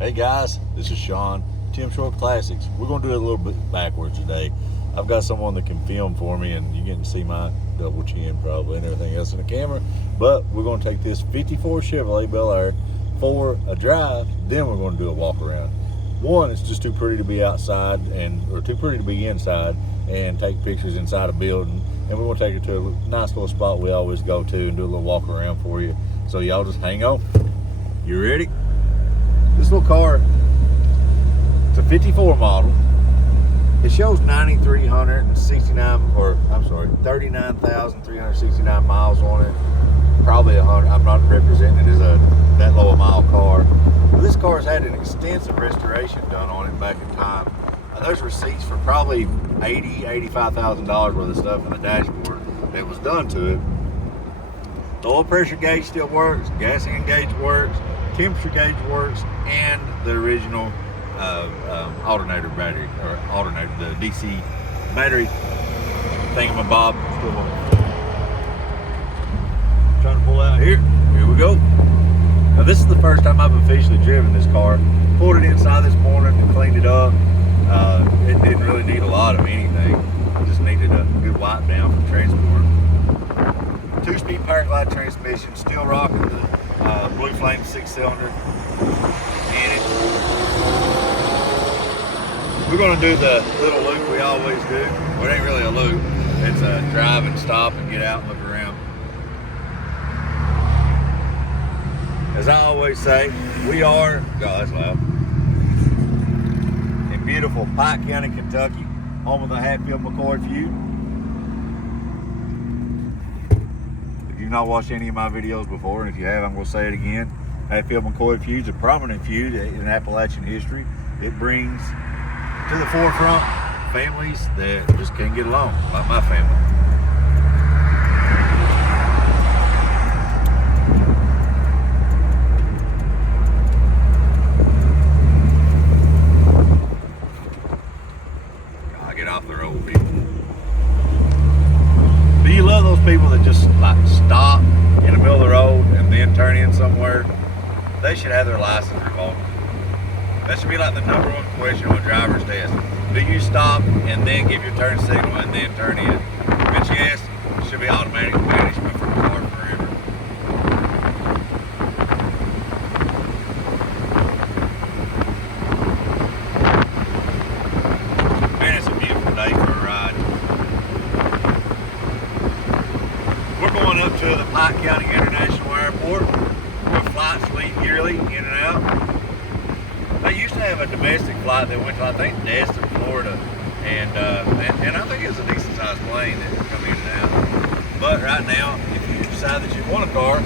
Hey guys, this is Sean, Tim Short Classics. We're going to do it a little bit backwards today. I've got someone that can film for me, and you can see my double chin probably and everything else in the camera. But we're going to take this 54 Chevrolet Bel Air for a drive, then we're going to do a walk around. One, it's just too pretty to be outside or too pretty to be inside and take pictures inside a building. And we're going to take it to a nice little spot we always go to and do a little walk around for you. So y'all just hang on. You ready? This little car, it's a 54 model. It shows 39,369 miles on it. Probably 100. I'm not representing it as that low a mile car. But this car's had an extensive restoration done on it back in time. There's receipts for probably $85,000 worth of stuff in the dashboard that was done to it. The oil pressure gauge still works, gasoline gauge works, temperature gauge works, and the original alternator battery, or alternator, the DC battery thingamabob still works. Trying to pull out here. Here we go. Now this is the first time I've officially driven this car. Pulled it inside this morning and cleaned it up. It didn't really need a lot of anything. It just needed a good wipe down for transport. 2-speed power glide transmission, still rocking the Blue Flame 6-cylinder in it. We're going to do the little loop we always do. Well, it ain't really a loop. It's a drive and stop and get out and look around. As I always say, we are, God, that's loud, in beautiful Pike County, Kentucky, home of the Hatfield-McCoy feud. If you've not watched any of my videos before, and if you have, I'm going to say it again, Hatfield-McCoy feud is a prominent feud in Appalachian history. It brings to the forefront families that just can't get along, like my family. Get off the road, people. Do you love those people that just like stop in the middle of the road and then turn in somewhere? They should have their license revoked. That should be like the #1 question on a driver's test. Do you stop and then give your turn signal and then turn in? If it's yes, it should be automatic banishment from the car forever. Man, it's a beautiful day for a ride. We're going up to the Pike County International Airport where flights leave yearly in and out. They used to have a domestic flight that went to, I think, Destin, Florida, and I think it's a decent sized plane that can come in and out. But right now, if you decide that you want a car,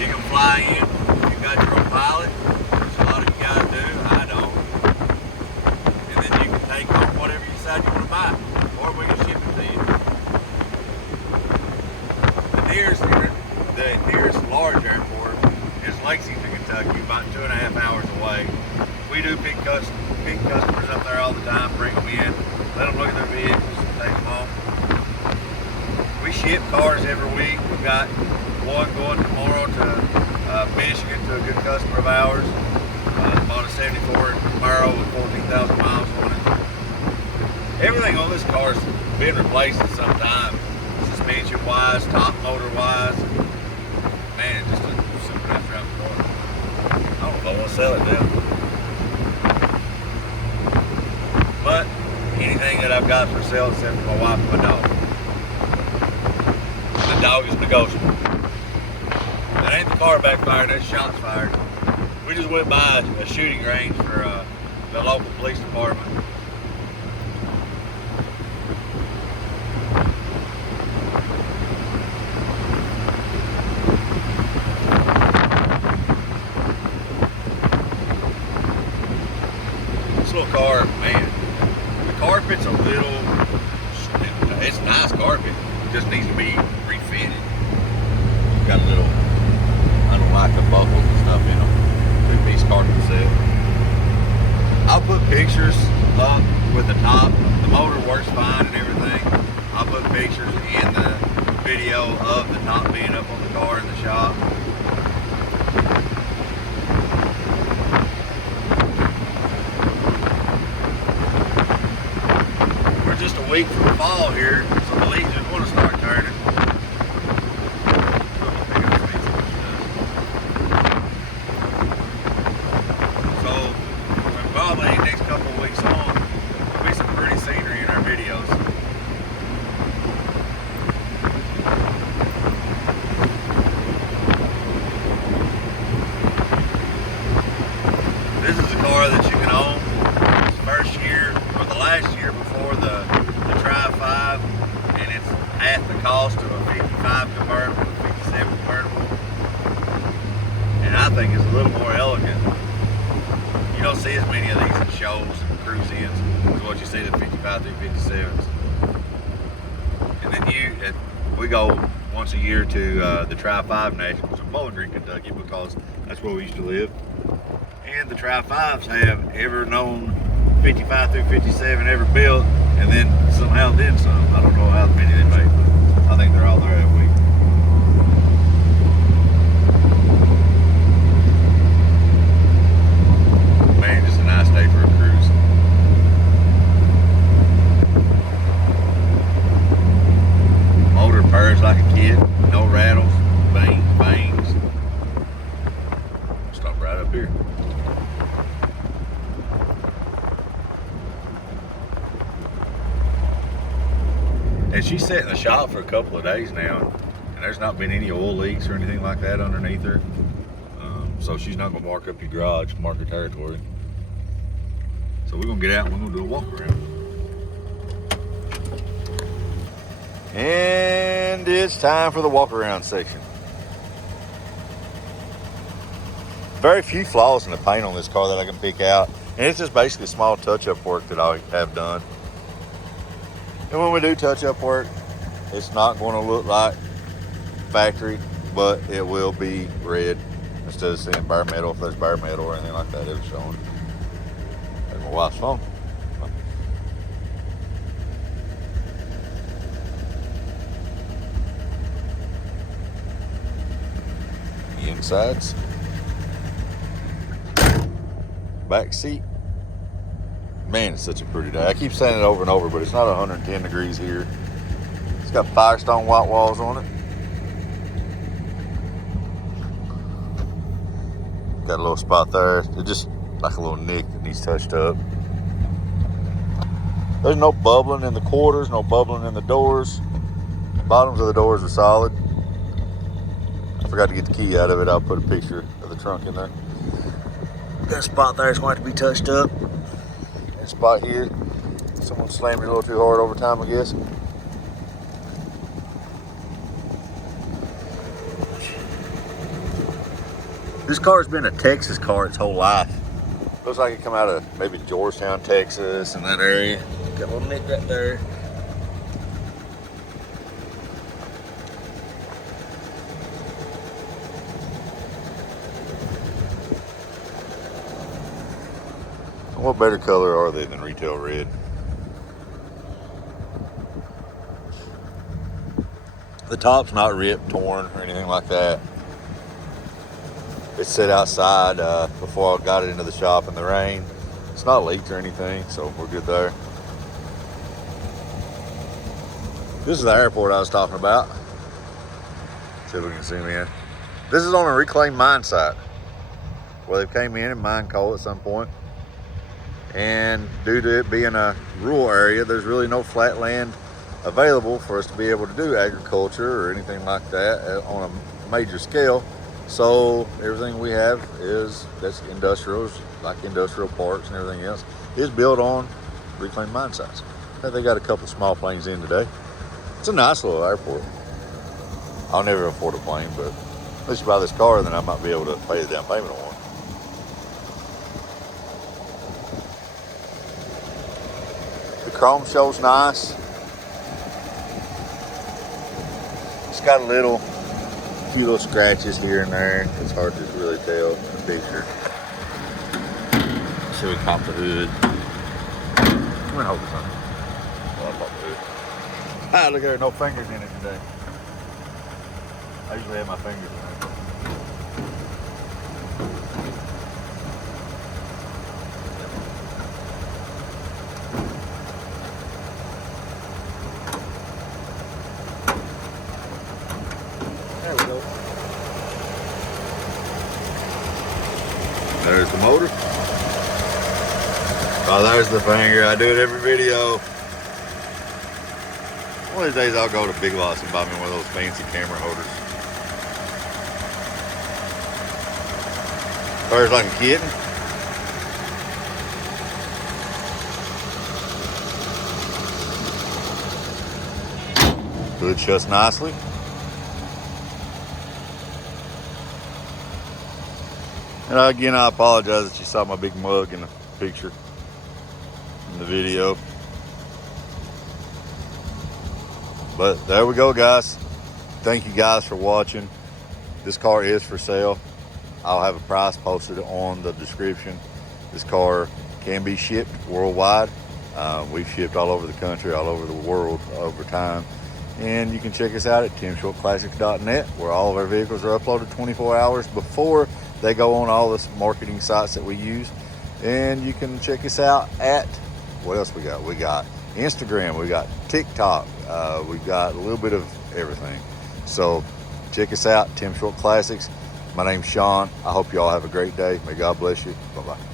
you can fly in. You've got your own pilot, which a lot of you guys do. I don't. And then you can take home whatever you decide you want to buy, or we can ship it to you. The nearest large airport is Lexington, Kentucky, about 2.5 hours away. We do pick customers up there all the time, bring them in, let them look at their vehicles, and take them home. We ship cars every week. We've got one going tomorrow to Michigan to a good customer of ours. Bought a 74 Camaro with 14,000 miles on it. Everything on this car's been replaced at some time, suspension-wise, top motor-wise. Man, it's just a super nice driving car. I don't know if I want to sell it now. But anything that I've got for sale except for my wife and my dog. The dog is negotiable. That ain't the car backfired, that's shots fired. We just went by a shooting range for the local police department. This little car, man, the carpet's a little, it's nice carpet, it just needs to be refitted. Got a little, I don't like the buckles and stuff in them. 2-piece carpet set. I'll put pictures up with the top. The motor works fine and everything. I'll put pictures in the video of the top being up on the car in the shop. week from fall here, so the leaves just want to start turning. So, probably next couple of weeks on, there'll be some pretty scenery in our videos. This is a car that you can own. It's first year, or the last year before the Tri-5, and it's half the cost of a 55 convertible, a 57 convertible. And I think it's a little more elegant. You don't see as many of these in shows and cruise-ins as what you see the 55 through 57s. And then we go once a year to the Tri-5 Nationals in Bowling Green, Kentucky, because that's where we used to live. And the Tri-5s have ever known 55 through 57 ever built, and then somehow then some. I don't know how many they made, but I think they're all there that week. Man, just a nice day for a cruise. Motor purrs like a kid, no rattles, bangs. Stop right up here. And she's sat in the shop for a couple of days now, and there's not been any oil leaks or anything like that underneath her. So she's not gonna mark up your garage, mark her territory. So we're gonna get out and we're gonna do a walk around. And it's time for the walk around section. Very few flaws in the paint on this car that I can pick out. And it's just basically small touch-up work that I have done. And when we do touch-up work, it's not going to look like factory, but it will be red instead of saying bare metal. If there's bare metal or anything like that, it was showing. There's my wife's phone. The insides. Back seat. Man, it's such a pretty day. I keep saying it over and over, but it's not 110 degrees here. It's got Firestone white walls on it. Got a little spot there. It's just like a little nick that needs touched up. There's no bubbling in the quarters, no bubbling in the doors. Bottoms of the doors are solid. I forgot to get the key out of it. I'll put a picture of the trunk in there. Got a spot there that's going to have to be touched up. And a spot here. Someone slammed it a little too hard over time, I guess. This car's been a Texas car its whole life. Looks like it come out of maybe Georgetown, Texas, and that area. Got a little nick right there. What better color are they than retail red? The top's not ripped, torn, or anything like that. It sit outside before I got it into the shop in the rain. It's not leaked or anything, so we're good there. This is the airport I was talking about. See if we can zoom in. This is on a reclaimed mine site where they came in and mined coal at some point. And due to it being a rural area, there's really no flat land available for us to be able to do agriculture or anything like that on a major scale. So everything we have that's industrials, like industrial parks and everything else, is built on reclaimed mine sites. They got a couple small planes in today. It's a nice little airport. I'll never afford a plane, but at least you buy this car, then I might be able to pay the down payment on one. The chrome shows nice. It's got a few little scratches here and there. It's hard to really tell in the picture. So we pop the hood. Come and hold this on. Well, I'll pop the hood. Ah, look there, no fingers in it today. I usually have my fingers in it. There's the motor. Oh, there's the finger. I do it every video. One of these days I'll go to Big Lots and buy me one of those fancy camera holders. Purrs like a kitten. Hood shuts nicely. And again, I apologize that you saw my big mug in the picture, in the video. But there we go, guys. Thank you guys for watching. This car is for sale. I'll have a price posted on the description. This car can be shipped worldwide. We've shipped all over the country, all over the world over time. And you can check us out at timshortclassics.net, where all of our vehicles are uploaded 24 hours before they go on all the marketing sites that we use. And you can check us out at, what else we got? We got Instagram, we got TikTok, we've got a little bit of everything. So check us out, Tim Short Classics. My name's Sean. I hope you all have a great day. May God bless you. Bye-bye.